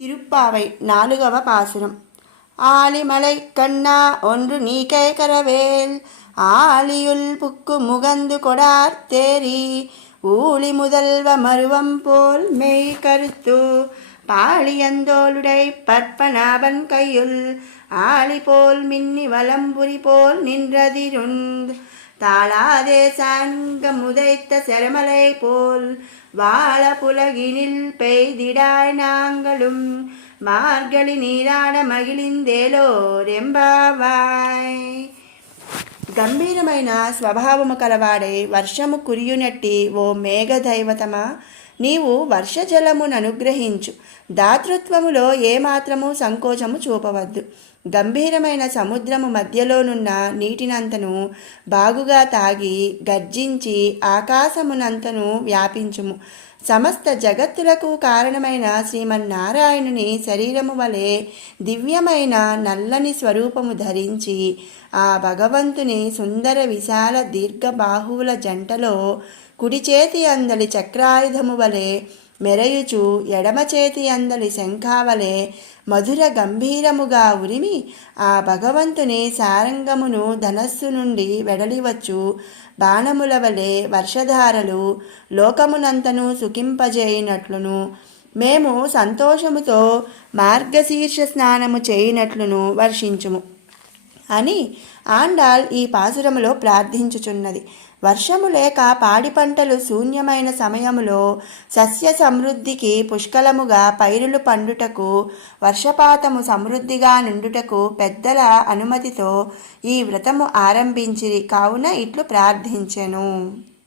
திருப்பாவை 4వ பாசுரம். ஆலிமலை கண்ணா ஒன்று நீக்கை கரவேல் ஆலியுள் புக்கு முகந்து கொடார் தேரி ஊழி முதல்வ மருவம் போல் மெய் கருத்து பாலியந்தோளுடை பற்பநாபன் கையுள் ஆளி போல் மின்னி வலம்புரி போல் நின்றதிருந்த் தாளாதே சாங்க முதைத்த செரமலை போல் வாழ புலகினில் பெய்திடாய் நாங்களும் మార్గళి నీరాడ మగిలిందేలోరెంబావాయ్. గంభీరమైన స్వభావము కలవాడై వర్షము కురియునట్టి ఓ మేఘదైవతమా, నీవు వర్షజలమును అనుగ్రహించు. దాతృత్వములో ఏమాత్రము సంకోచము చూపవద్దు. గంభీరమైన సముద్రము మధ్యలోనున్న నీటినంతను బాగుగా తాగి గర్జించి ఆకాశమునంతను వ్యాపించుము. సమస్త జగత్తులకు కారణమైన శ్రీమన్నారాయణుని శరీరము వలె దివ్యమైన నల్లని స్వరూపము ధరించి ఆ భగవంతుని సుందర విశాల దీర్ఘబాహువుల జంటలో కుడి చేతి అందలి చక్రాయుధము వలె మెరయుచు ఎడమ చేతి అందలి శంఖావలె మధుర గంభీరముగా ఉరిమి ఆ భగవంతుని సారంగమును ధనస్సు నుండి వెడలివచ్చు బాణముల వలె వర్షధారలు లోకమునంతను సుఖింపజేయునట్లును మేము సంతోషముతో మార్గశీర్ష స్నానము చేయునట్లును వర్షించుము అని ఆండాళ్ ఈ పాసురములో ప్రార్థించుచున్నది. వర్షము లేక పాడి పంటలు శూన్యమైన సమయములో సస్య సమృద్ధికి పుష్కలముగా పైరులు పండుటకు వర్షపాతము సమృద్ధిగా నుండుటకు పెద్దల అనుమతితో ఈ వ్రతము ఆరంభించిరి. కావున ఇట్లు ప్రార్థించెను.